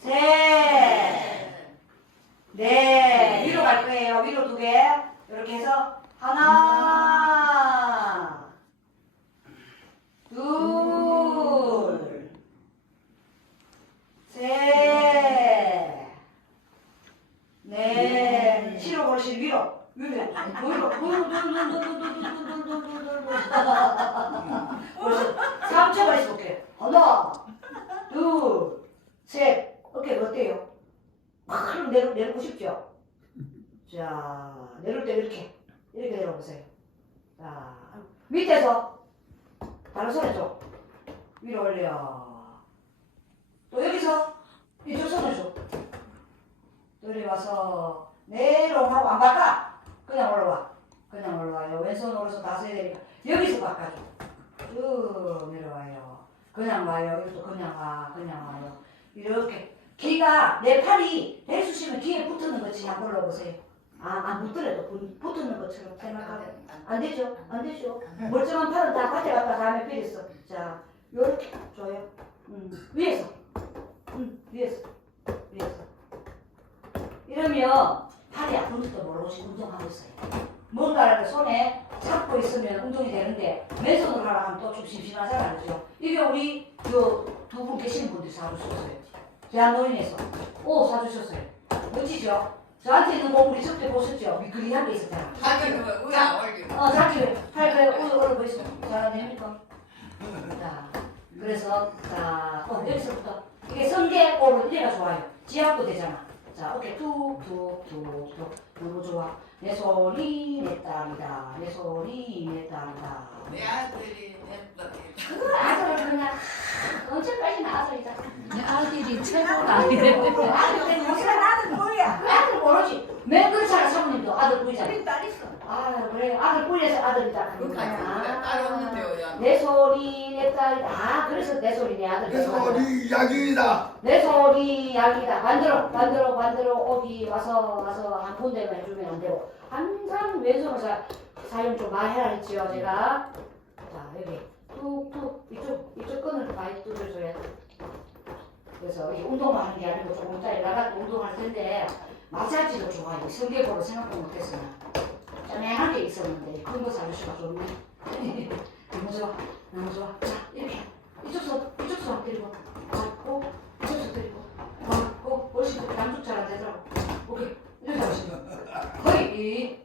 셋넷 위로 갈 거예요. 위로 두 개. 이렇게 해서 하나, 둘, 셋, 네, 치로 걸으시 위로. 위로, 위로, 위로, 위로, 3초만 있어볼게요. 하나, 둘, 셋. 좀 내려, 내리고 싶죠? 자, 내릴 때 이렇게, 이렇게 내려보세요. 자, 밑에서 다른 손에 줘. 위로 올려. 또 여기서 이쪽 손을 줘. 내려와서 내려오고 안 바꿔. 그냥 올라와. 그냥 올라와요. 왼손 오른손 다 써야 되니까 여기서 바꿔줘. 쭉 내려와요. 그냥 와요. 여기도 그냥 와. 그냥 와요. 이렇게 귀가 내 팔이 해수시면 귀에 붙는 것이 한번 불러보세요. 아, 안 붙더라도 부- 붙는 것처럼 생각하고 안 되죠? 안 되죠? 멀쩡한 팔은 다 밭에 갔다 다음에 비렸어. 자, 요렇게 줘요. 음, 위에서. 음, 위에서. 위에서. 이러면 팔이 아픈지도 모르고 지금 운동하고 있어요. 뭔가를 손에 잡고 있으면 운동이 되는데 맨손으로 하라 하면 또 좀 심심하잖아요. 그죠? 이게 우리 요 두 분 계신 분들이 사주셨어요. 대한노인에서. 오, 사주셨어요. 멋지죠? 저한테 있는 거 우리 저때 보셨죠? 미끌리한 게 있었잖아. 자기는 왜안 올리고? 어, 자기 팔에 오늘 오늘 보이시죠? 자, 됩니까? 자, 그래서 자, 어, 여기서부터 이게 성대 오를 이래가 좋아요. 지압도 되잖아. 자, 오케이 툭 툭 툭 툭 너무 좋아. 내 소리 내 딸이다. 내 소리 내 딸이다. 내 아들이 내 딸이. 그 아들을 그냥 언제까지 아들이다. 내 아들이 최고다. 아들 때문에 당신은 아들 뭐야? 그 아들 모르지. 맨 그렇잖아 사모님도 아들 보이잖아. 우리 딸 있어. 아 그래 아들 보이에서 아들이다. 그 그러니까. 가지고 딸 없는데요, 야. 내 소리 내 딸이다. 아 그래서 내 소리 내 아들. 그래서 어디 야경이다. 내 소리 약이다. 만들어 만들어 만들어 오기 와서 와서 한 군데만 해주면 안 되고 항상 왼손을 사, 사용 좀 많이 해라 했지요 제가. 자 여기 툭툭 이쪽 이쪽 끈을 많이 두드려줘야 돼. 그래서 이 운동만 하는 게 아니고 조금 이따 나가도 운동할 텐데 마사지도 좋아요. 성게보로 생각도 못했어요. 짠해한 게 있었는데 큰거 사주시면 좋네. 너무 좋아, 너무 좋아. 자 이렇게 이쪽 손 이쪽 손 들고 잡고 이쪽 손 들고 잡고 멋있게 양쪽 잘안 되더라고. 오케이 이렇게 하시면 거의